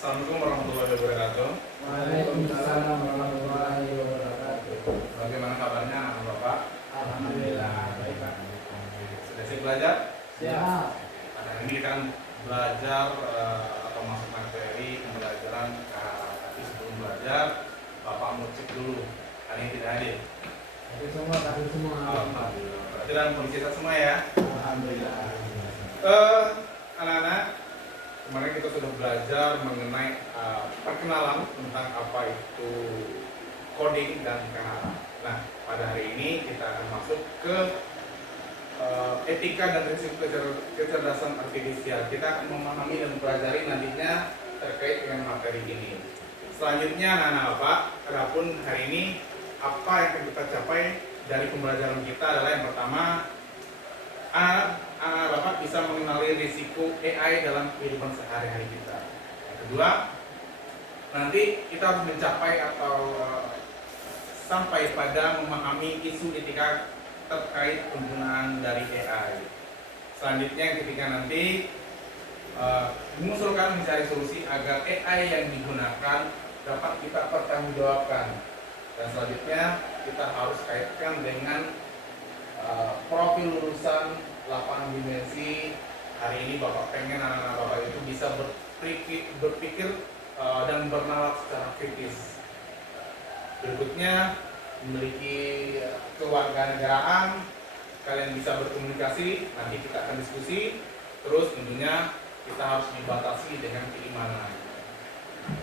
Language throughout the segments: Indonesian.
Assalamualaikum warahmatullahi wabarakatuh. Waalaikumsalam warahmatullahi wabarakatuh. Bagaimana kabarnya anak bapak? Alhamdulillah baik Pak. Sudah siap belajar? Siap. Nah, ini kita akan belajar atau masuk materi pembelajaran tapi sebelum belajar bapak mau cek dulu hari ini tidak hadir. Hadir semua. Alhamdulillah. Berarti dalam kondisi sehat semua ya. Alhamdulillah. Anak-anak, kemarin kita sudah belajar mengenai perkenalan tentang apa itu coding dan kenalan. Nah, pada hari ini kita akan masuk ke etika dan prinsip kecerdasan artifisial. Kita akan memahami dan mempelajari nantinya terkait dengan materi ini. Selanjutnya, anak-anak bapak, adapun hari ini apa yang akan kita capai dari pembelajaran kita adalah yang pertama, anak bapak bisa mengenali risiko AI dalam kehidupan sehari-hari kita. Yang kedua, nanti kita harus mencapai atau sampai pada memahami isu etika terkait penggunaan dari AI. Selanjutnya yang ketiga nanti mengusulkan mencari solusi agar AI yang digunakan dapat kita pertanggungjawabkan. Dan selanjutnya kita harus kaitkan dengan profil lulusan 8 dimensi. Hari ini bapak pengen anak-anak bapak itu bisa berpikir dan bernalar secara kritis. Berikutnya memiliki kewarganegaraan, kalian bisa berkomunikasi, nanti kita akan diskusi. Terus tentunya kita harus dibatasi dengan keimanan.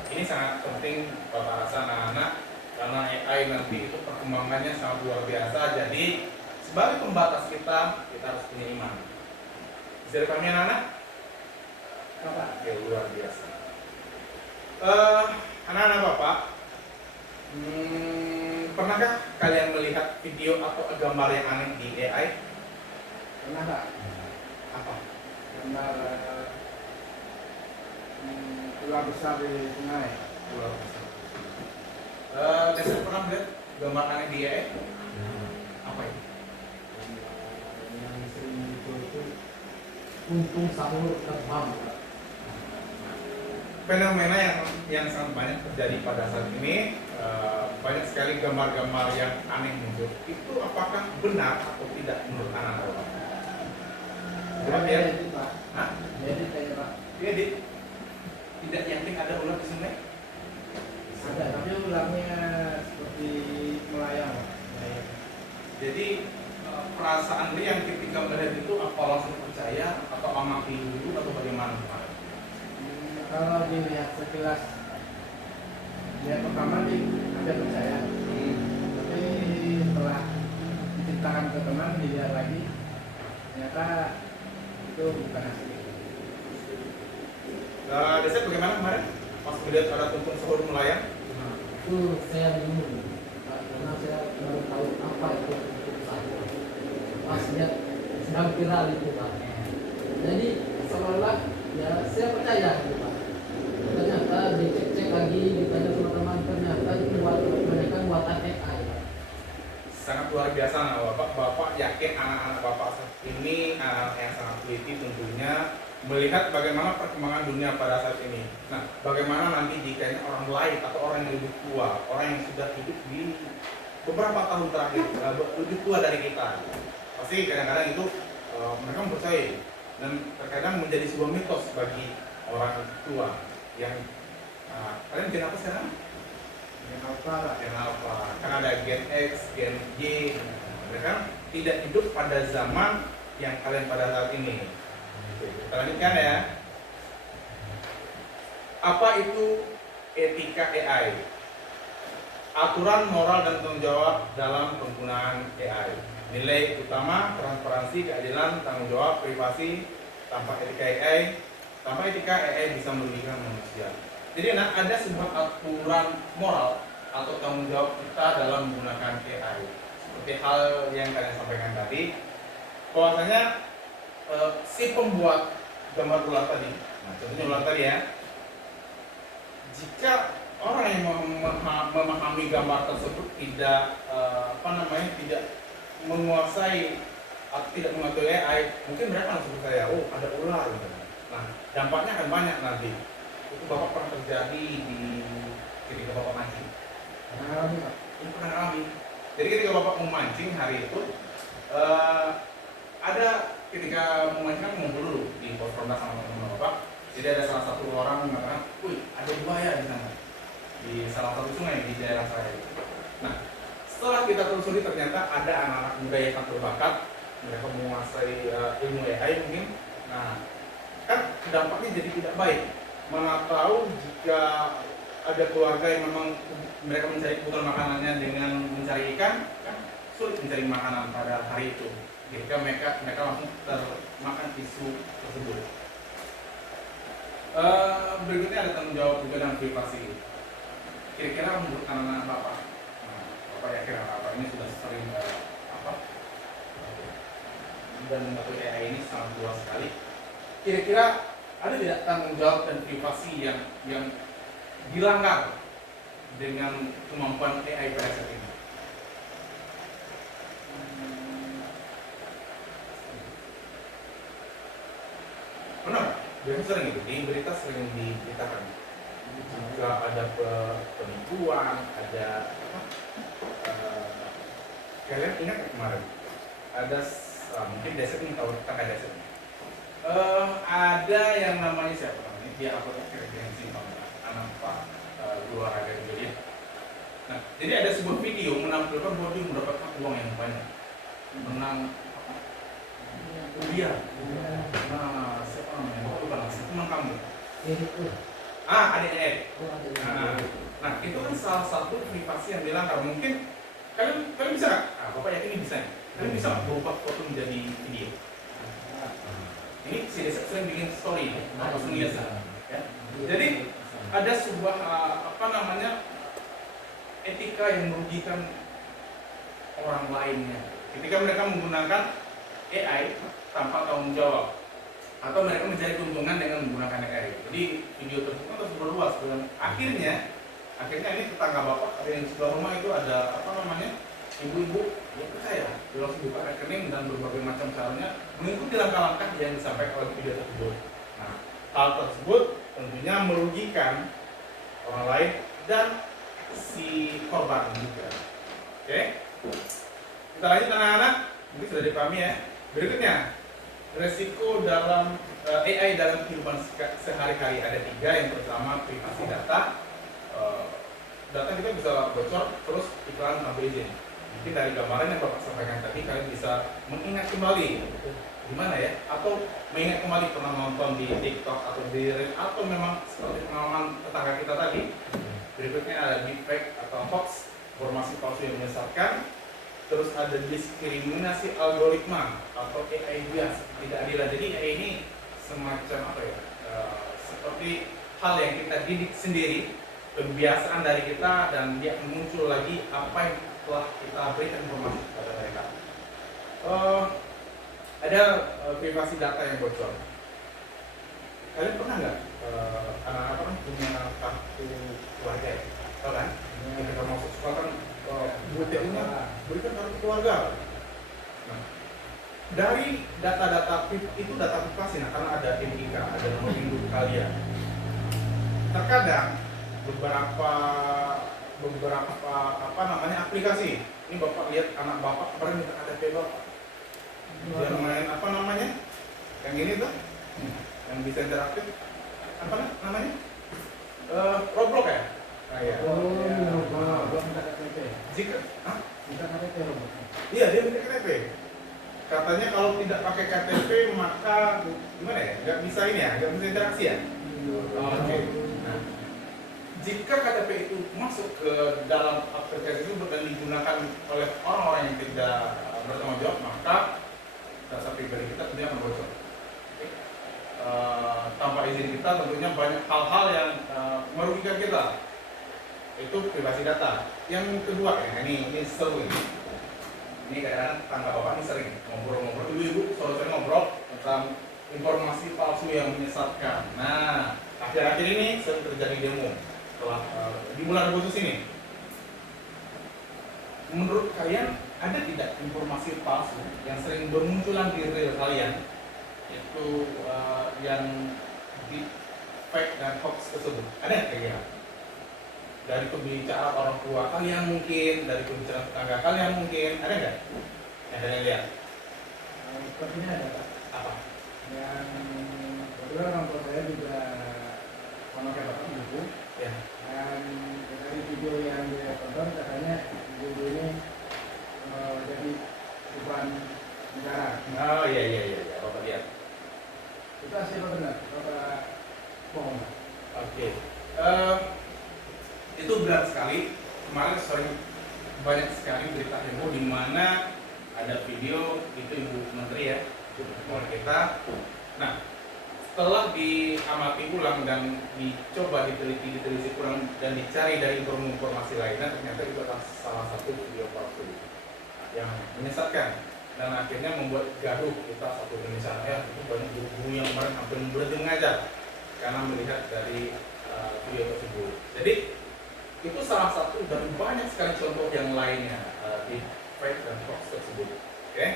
Ini sangat penting bapak rasa anak-anak, karena AI nanti itu perkembangannya sangat luar biasa. Jadi sebagai pembatas kita harus punya iman. Bisa dipahami anak-anak? Ya, luar biasa. Anak-anak bapak, pernahkah kalian melihat video atau gambar yang aneh di AI? Pernah Pak? Apa? Gambar ular besar di sungai. Luar biasa. Saya pernah melihat gambar aneh di AI? Apa itu? Yang sering muncul itu untung sahur terbang. Fenomena yang sangat banyak terjadi pada saat ini, banyak sekali gambar-gambar yang aneh muncul. Itu apakah benar atau tidak menurut anak-anak? Jadi Pak. Hah? Jadi kayak Pak. Jadi tidak yakin ada ular di sungai? Ada tapi ularnya seperti melayang. Jadi perasaan dia yang ketika melihat itu apa langsung percaya atau amati dulu atau bagaimana? Kalau dilihat sekilas, dia pertama nih ada percaya, tapi setelah diceritakan ke teman dilihat lagi, ternyata itu bukan asli. Desa bagaimana kemarin pas melihat ada tumpeng sahur melayang? Itu saya bingung karena saya baru tahu apa itu sahur. Pas lihat sedang viral itu Pak. Jadi seolah ya saya percaya gitu Pak. Ternyata dicek lagi ditanya sama teman, ternyata itu kebanyakan buatan AI Pak. Sangat luar biasa anak bapak yakin anak-anak bapak saat ini anak yang sangat teliti tentunya melihat bagaimana perkembangan dunia pada saat ini. Nah, bagaimana nanti jika orang lain atau orang yang lebih tua, orang yang sudah hidup di beberapa tahun terakhir, lebih tua dari kita, pasti kadang-kadang itu mereka mempercayai dan terkadang menjadi sebuah mitos bagi orang tua yang kalian gen apa sekarang? Yang apa Pak? Gen apa? Kan ada gen X, gen Y, mereka tidak hidup pada zaman yang kalian pada saat ini. Kita lanjutkan ya. Apa itu etika AI? Aturan moral dan tanggung jawab dalam penggunaan AI. Nilai utama, transparansi, keadilan, tanggung jawab, privasi. Tanpa etika AI bisa merugikan manusia. Jadi ada sebuah aturan moral atau tanggung jawab kita dalam menggunakan AI. Seperti hal yang kalian sampaikan tadi, bahwasanya si pembuat gambar ular tadi, nah contohnya ular tadi ya, jika orang yang memahami gambar tersebut tidak tidak menguasai atau tidak mengetahui AI, mungkin mereka langsung percaya, oh ada ular gitu. Nah dampaknya akan banyak nanti. itu Bapak pernah terjadi di ketika Bapak mancing. Alami Pak. Ini pernah alami. Jadi ketika Bapak mau mancing hari itu, ada ketika mau mancing kan ngumpul dulu di pos ronda sama teman-teman Bapak. Jadi ada salah satu orang mengatakan, wih ada buaya di sana, di salah satu sungai di daerah saya. Nah, setelah kita telusuri ternyata ada anak-anak muda yang sangat berbakat, mereka menguasai ilmu AI mungkin. Nah, kan dampaknya jadi tidak baik. Mana tahu jika ada keluarga yang memang mereka mencari kebutuhan makanannya dengan mencari ikan, kan sulit mencari makanan pada hari itu. Ketika mereka langsung termakan isu tersebut. Berikutnya ada tanggung jawab juga dengan privasi. Kira-kira menurut anak-anak Bapak, Bapak yakin apa ini sudah sering dan mengetahui AI ini sangat luas sekali. Kira-kira ada tidak tanggung jawab dan privasi yang dilanggar dengan kemampuan AI pada saat ini? Benar? Biasanya sering itu, di berita sering diberitakan. Jika ada penipuan, ada kalian ingat kemarin ada mungkin Desep ini tahu kakak Desep. Ada yang namanya siapa namanya? Dia upload kredensi anak Pak luar ada dia. Nah, jadi ada sebuah video menampilkan bahwa dia mendapatkan uang yang banyak, menang kuliah. Nah, siapa namanya? Bukan teman kamu. Adik-adik. Nah, itu kan salah satu privasi yang dilanggar. Mungkin kalian bisa nggak? Bapak yakin ini bisa nih. Kalian bisa nggak berubah foto menjadi video? Ini si Desa sering bikin story, Bapak sering lihat ya. Jadi ada sebuah etika yang merugikan orang lainnya. Ketika mereka menggunakan AI tanpa tanggung jawab, atau mereka mencari keuntungan dengan menggunakan AI. Jadi video tersebut kan terus berluas dan akhirnya ini tetangga Bapak ada yang sebelah rumah itu ada ibu-ibu yang percaya dia langsung buka rekening dan berbagai macam caranya mengikuti langkah-langkah yang disampaikan oleh video tersebut. Nah, hal tersebut tentunya merugikan orang lain dan si korban juga. Oke, kita lanjut anak-anak, mungkin sudah dipahami ya. Berikutnya, resiko dalam AI dalam kehidupan sehari-hari ada 3. Yang pertama privasi data. Data kita bisa bocor terus iklan tanpa izin. Mungkin dari gambaran yang Bapak sampaikan tadi kalian bisa mengingat kembali gimana ya, atau mengingat kembali pernah nonton di TikTok atau di Reel, atau memang seperti pengalaman tetangga kita tadi. Berikutnya ada deepfake atau hoax, informasi palsu yang menyesatkan. Terus ada diskriminasi algoritma atau AI bias, tidak adil. Jadi AI ini semacam seperti hal yang kita didik sendiri, kebiasaan dari kita, dan dia muncul lagi apa yang telah kita berikan informasi kepada mereka. Ada privasi data yang bocor. Kalian pernah nggak anak-anak kan punya kartu keluarga ya? Tahu kan? Ketika masuk sekolah kan BTU-nya berikan kartu keluarga. Nah, dari data-data itu data privasi, karena ada NIK, ada nomor induk kalian. Terkadang beberapa aplikasi. Ini Bapak lihat anak Bapak kemarin minta KTP Bapak. Dia main yang ini tuh, yang bisa interaktif. Apa namanya? Roblox ya? Roblox minta KTP. Jika, Minta KTP Roblox. iya dia minta KTP. Katanya kalau tidak pakai KTP maka gimana ya? Nggak bisa ini ya, nggak bisa interaksi ya. Oke. Nah, jika KTP itu masuk ke dalam aplikasi itu dan digunakan oleh orang-orang yang tidak bertanggung jawab, maka data pribadi kita tentunya akan bocor. Tanpa izin kita tentunya banyak hal-hal yang merugikan kita. Itu privasi data. Yang kedua ya, ini seru ini. Ini kadang-kadang tangga Bapak ini sering ngobrol-ngobrol, ibu-ibu sering ngobrol tentang informasi palsu yang menyesatkan. Nah, akhir-akhir ini sering terjadi demo setelah di bulan Agustus ini. Menurut kalian ada tidak informasi palsu yang sering bermunculan di reel kalian, itu yang fake dan hoax tersebut? Ada nggak kira-kira? Dari pembicaraan orang tua kalian mungkin, dari pembicaraan tetangga kalian mungkin, ada nggak yang kalian lihat? Sepertinya ada Pak. Apa? Yang kebetulan orang tua saya juga memakai bapak buku. Ya. Dan dari video yang dia tonton katanya ibu ini jadi beban negara. Oh iya, Bapak lihat. Itu hasilnya benar, Bapak bohong. Oke. Itu berat sekali. Kemarin sering banyak sekali berita heboh di mana ada video itu Ibu Menteri ya, oleh kita. Nah, setelah diamati ulang dan dicoba diteliti ulang dan dicari dari informasi lainnya, ternyata itu adalah salah satu video palsu yang menyesatkan dan akhirnya membuat gaduh kita satu Indonesia. Ya, itu banyak guru-guru yang kemarin hampir berhenti mengajar karena melihat dari video tersebut. Jadi itu salah satu dari banyak sekali contoh yang lainnya di fake dan hoax tersebut. Oke,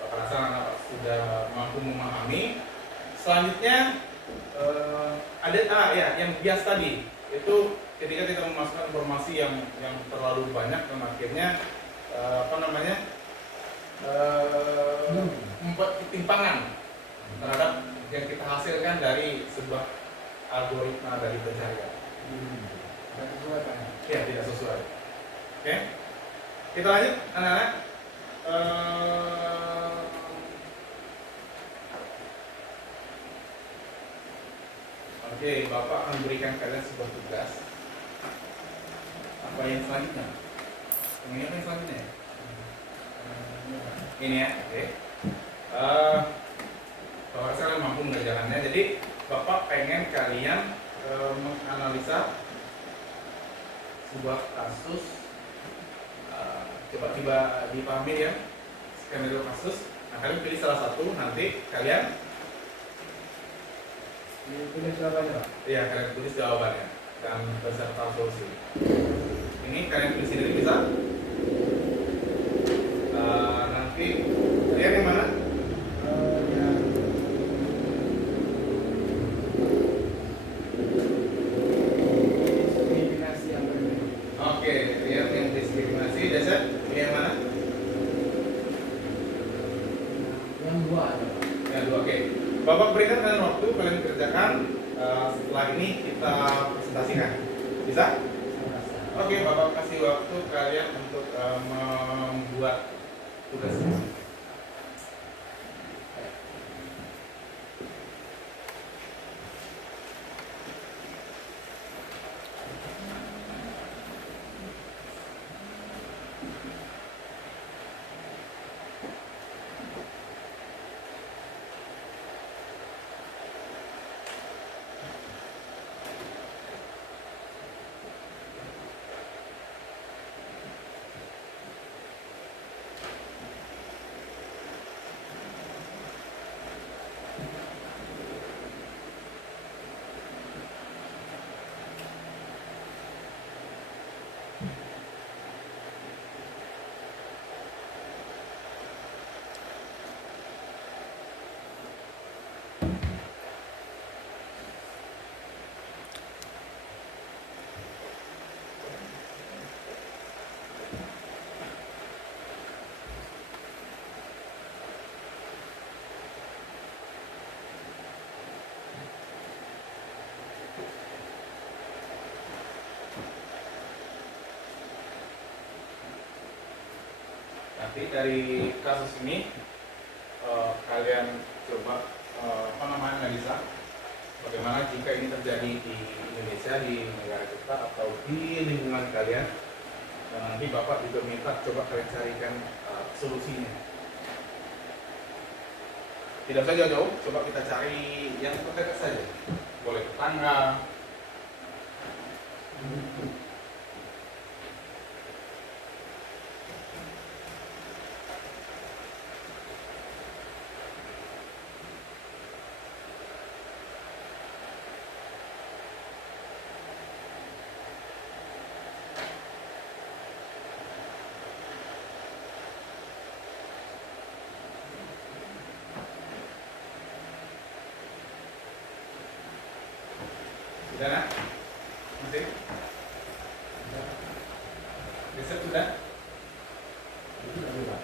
Bapak rasa anak sudah mampu memahami. Selanjutnya ada yang bias tadi itu ketika kita memasukkan informasi yang terlalu banyak dan akhirnya membuat ketimpangan terhadap yang kita hasilkan dari sebuah algoritma dari pencarian. Tidak sesuai Pak. Ya, tidak sesuai. Oke, kita lanjut anak-anak. Oke, Bapak akan berikan kalian sebuah tugas. Apa yang selanjutnya? Ini apa yang selanjutnya? Ini ya, oke. Bapak sekarang mampu mengerjakannya. Jadi Bapak pengen kalian menganalisa sebuah kasus. Coba dipahami ya, skenario kasus. Nah, kalian pilih salah satu, nanti kalian Ditulis jawabannya Pak. iya, kalian tulis jawabannya dan beserta solusi. Ini kalian tulis sendiri bisa. Nanti kalian yang mana? Yang diskriminasi yang berbeda. Oke, lihat yang diskriminasi. Dasar yang mana? Yang dua ada Pak. Yang dua. Oke. Bapak berikan kalian waktu, kalian kerjakan. Setelah ini kita presentasikan. Bisa? Oke, Bapak kasih waktu kalian untuk membuat tugas. Nanti dari kasus ini kalian coba analisa bagaimana jika ini terjadi di Indonesia, di negara kita atau di lingkungan kalian. Dan nanti Bapak juga minta coba kalian carikan solusinya. Tidak usah jauh-jauh, coba kita cari yang terdekat saja. Boleh tetangga. Masih? Riset sudah? Itu lebih Pak.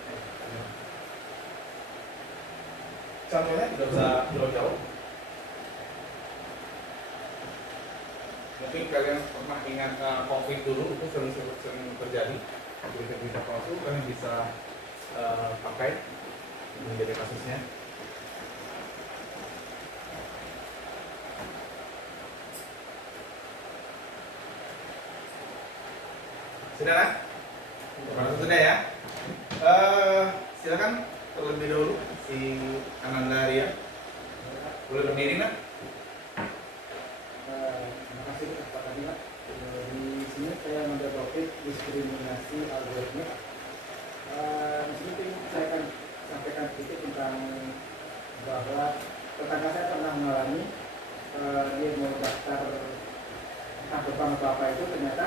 Contohnya tidak usah jauh-jauh. Mungkin kalian pernah ingat COVID dulu, itu sering terjadi. Berita-berita palsu kalian bisa pakai menjadi kasusnya. Sudah kan? Merasa sudah ya? Silakan terlebih dahulu si Ananda Ria. Boleh berdiri nak? Terima kasih Pak Kadina. Di sini saya mengambil topik diskriminasi algoritma. Di sini saya akan sampaikan sedikit tentang bahwa tetangga saya pernah mengalami dia mau daftar entah bank atau apa itu, ternyata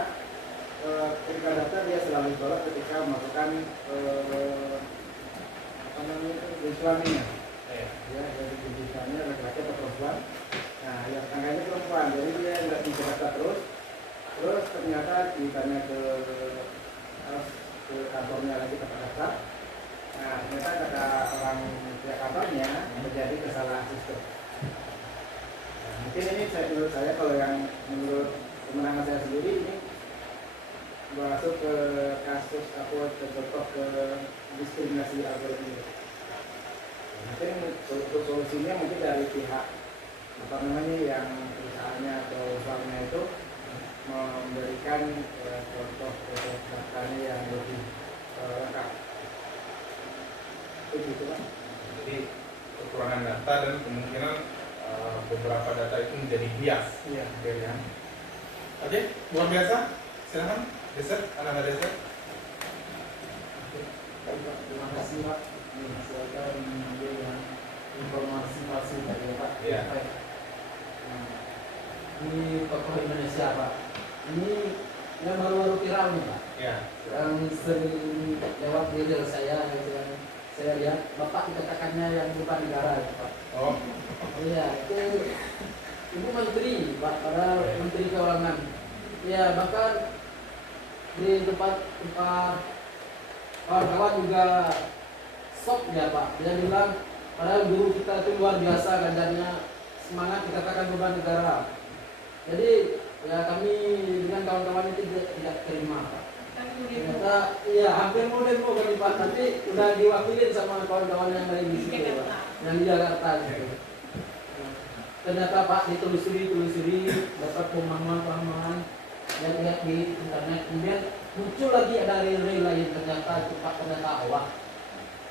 ketika daftar dia selalu ditolak ketika melakukan apa namanya itu suaminya. Ya, dari jenisnya laki-laki atau perempuan. Nah, yang tetangganya perempuan, jadi dia nggak bisa daftar terus ternyata ditanya ke kantornya lagi tempat daftar. Nah, ternyata kata orang pihak kantornya terjadi kesalahan sistem. Nah, mungkin ini menurut saya kalau yang menurut kemenangan saya sendiri ini masuk ke kasus atau contoh ke diskriminasi algoritma. Mungkin untuk solusinya mungkin dari pihak apa namanya yang perusahaannya atau usaha itu memberikan contoh datanya yang lebih lengkap. Itu gitu kan? Jadi kekurangan data dan kemungkinan beberapa data itu menjadi bias. Iya. Oke ya. Oke, luar biasa. Silakan, Desert, anak Desert. Baik, Pak. Terima kasih Pak. Ini saya mengambil yang informasi palsu dari Pak. Iya. Baik. Nah, ini tokoh Indonesia Pak. Ini yang baru-baru viral nih Pak. Ya. Yang sering lewat di reel saya, yang saya lihat Bapak dikatakannya yang lupa negara ya, Pak. Oh, Iya, itu Ibu Menteri Pak, padahal Menteri Keuangan. Ya, bahkan di tempat kawan-kawan juga shock ya Pak. Dia bilang padahal guru kita itu luar biasa kadarnya, semangat dikatakan beban negara. Jadi ya kami dengan kawan-kawan itu tidak terima Pak. Ternyata iya hampir mau demo kami Pak, tapi udah diwakilin sama kawan-kawan yang lain di situ Pak, yang di Jakarta gitu. Ternyata Pak ditelusuri dapat pemahaman lihat di internet, kemudian muncul lagi ada reel lain, ternyata itu Pak ternyata hoax.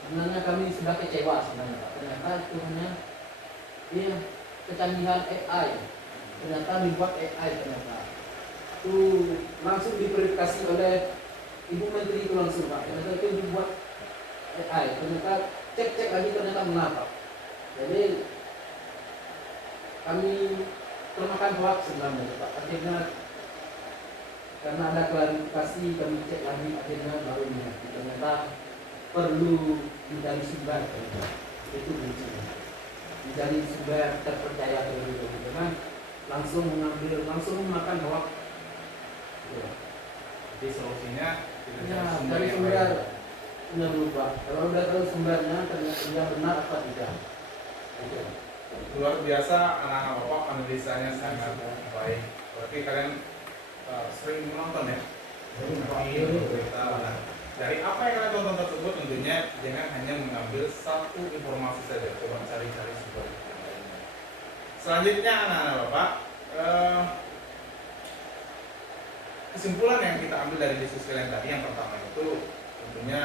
Sebenarnya kami sudah kecewa sebenarnya Pak, ternyata itu hanya iya kecanggihan AI, ternyata dibuat AI ternyata itu langsung diverifikasi oleh Ibu Menteri itu langsung Pak, ternyata itu dibuat AI, ternyata cek lagi ternyata benar Pak. Jadi kami termakan hoax sebenarnya Pak, akhirnya karena ada klarifikasi kami cek lagi, akhirnya baru mengerti ternyata perlu mencari sumber itu kuncinya, mencari sumber terpercaya dulu dengan langsung makan hoax. jadi solusinya kita Ya, cari dari yang sumber lain. benar lupa. Kalau udah tahu sumbernya ternyata dia benar apa tidak. Gitu. Luar biasa anak-anak bapak, analisanya sangat baik. Berarti kalian sering menonton ya? Berita. Nah, dari apa yang kalian tonton tersebut tentunya jangan hanya mengambil satu informasi saja, coba cari-cari sumber yang lainnya. Selanjutnya anak-anak bapak, kesimpulan yang kita ambil dari diskusi kalian tadi yang pertama itu tentunya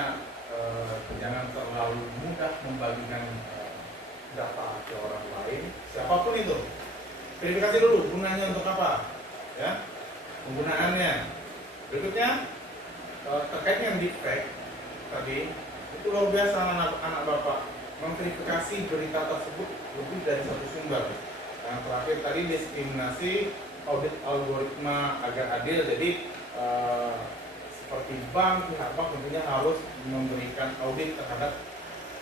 jangan terlalu mudah membagikan data ke orang lain, siapapun itu. Verifikasi dulu gunanya untuk apa, ya, penggunaannya. Berikutnya terkait dengan deepfake tadi, itu luar biasa anak bapak memverifikasi berita tersebut lebih dari satu sumber. Yang terakhir tadi diskriminasi, audit algoritma agar adil. Jadi seperti pihak bank tentunya harus memberikan audit terhadap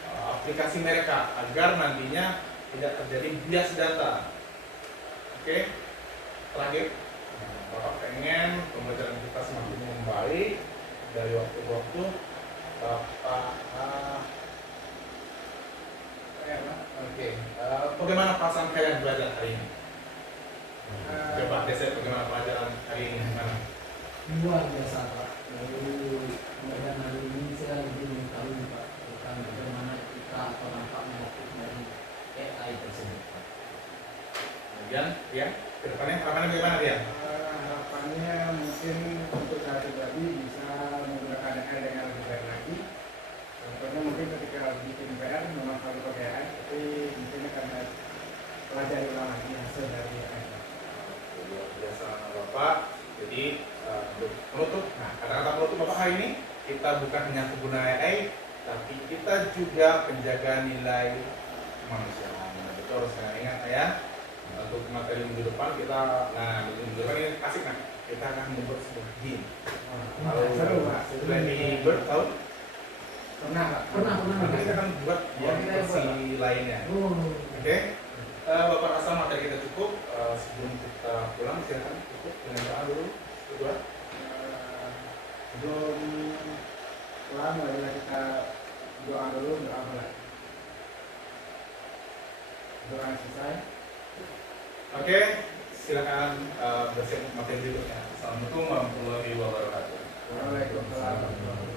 aplikasi mereka agar nantinya tidak terjadi bias data. Oke, terakhir Bapak pengen pembelajaran kita semakin membaik dari waktu ke waktu. Bapak, oke. Bagaimana perasaan kalian belajar hari ini? Coba Desep, bagaimana pelajaran hari ini? Gimana? Luar biasa Pak. Lalu kemudian hari ini saya lebih mengetahui Pak tentang bagaimana kita atau dampaknya dari AI tersebut Pak. Kemudian, ya, kedepannya harapannya bagaimana dia? Harapannya mungkin untuk saya pribadi bisa menggunakan AI dengan lebih baik lagi. Contohnya mungkin ketika bikin PR memang harus pakai AI, tapi mungkin akan pelajari ulang lagi hasil dari AI. Luar biasa Bapak. Jadi untuk penutup, nah kata-kata penutup Bapak hari ini, kita bukan hanya pengguna AI, tapi kita juga penjaga nilai kemanusiaan. Nah, betul, saya ingat ya. Untuk materi minggu depan kita, nah minggu depan ini asik kan? Kita akan membuat sebuah game. Seru Pak. Flappy Bird tahu? Pernah Pak? Pernah. Nanti kita akan buat yang versi lainnya. Oh. Oke? Bapak rasa materi kita cukup. Sebelum kita pulang, silakan cukup dengan doa dulu. Berdua. Sebelum pulang, marilah kita doa dulu, doa mulai. Doa selesai. Oke, silakan bersiap materi berikutnya. Assalamualaikum warahmatullahi wabarakatuh. Waalaikumsalam.